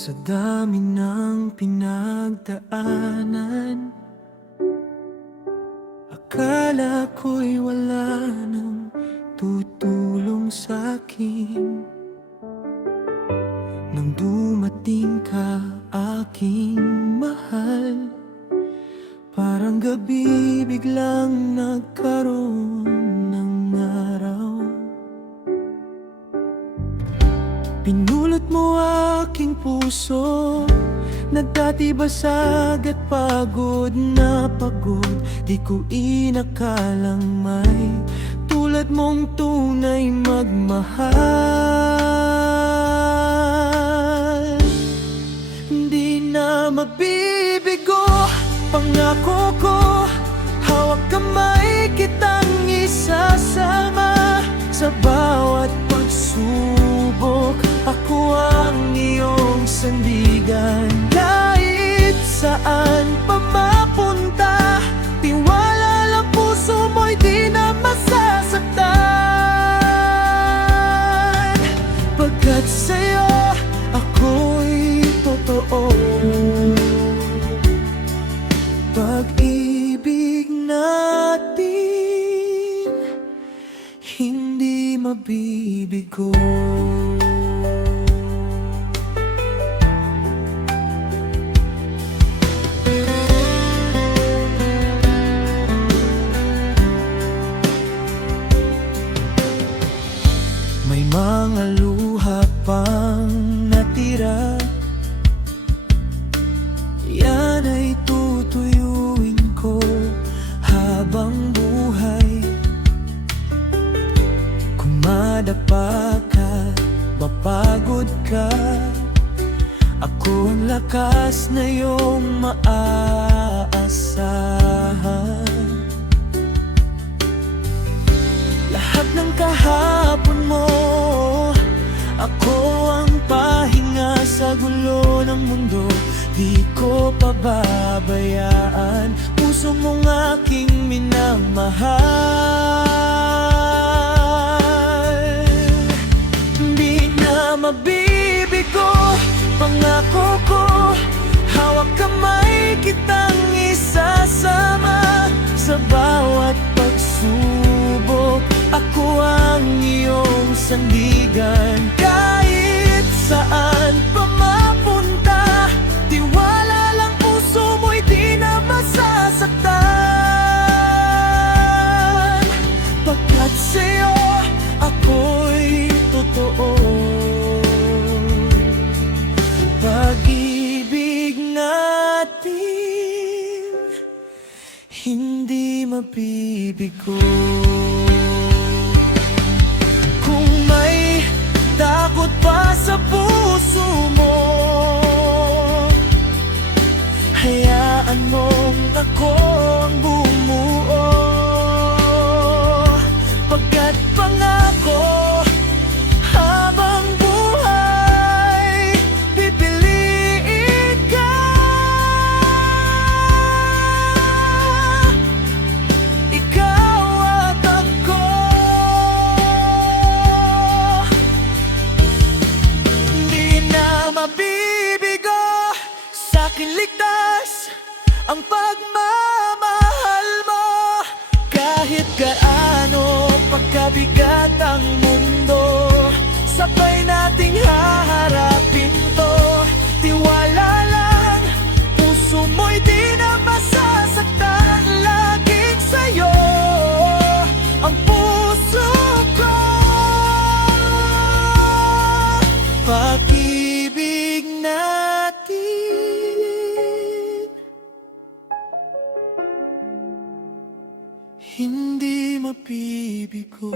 Sa dami ng pinagdaanan, akala ko'y wala nang tutulong sa'kin. Nang dumating ka, aking mahal, parang gabi biglang nagkaroon ng araw. Pinulot mo aking puso na dati basag at pagod na pagod. Di ko inakalang may tulad mong tunay magmahal. Hindi na mabibigo pangako ko, hawak kamay kitang isasama sa bawat pagsubok. Ako ang iyong sandigan, kahit saan pa mapunta. Tiwala lang puso mo'y di na masasaktan, pagkat sa'yo ako'y totoo. Pag-ibig natin hindi mabibigo. May mga luha pang natira, yan ay tutuyuin ko habang buhay. Kung madapa ka, mapagod ka, ako ang lakas na iyong maaasahan. Lahat ng kahapon mo, ako ang pahinga sa gulo ng mundo. Di ko pababayaan puso mong aking minamahal. Di na mabibigo pangako ko, hawak kamay kitang isasama sa bawat pagsubok. Ako ang iyong sandigan, kahit saan pa mapunta. Tiwala lang puso mo'y di na masasaktan, pagkat sa'yo ako'y totoo. Pag-ibig natin hindi mabibigo. Kung may takot pa sa puso mo, hayaan mong ako ang bumuo. Pagkat pangako, habang buhay pipiliin ka. Ikaw at ako, hindi na mabibigo. Sa'kin ligtas ang pagmamahal mo, kahit gaano pagkabigat ang mundo. Sabay nating haharapin to. Tiwala lang, puso mo'y di na masasaktan. Laging sa'yo ang puso ko. Pag-ibig natin hindi mabibigo.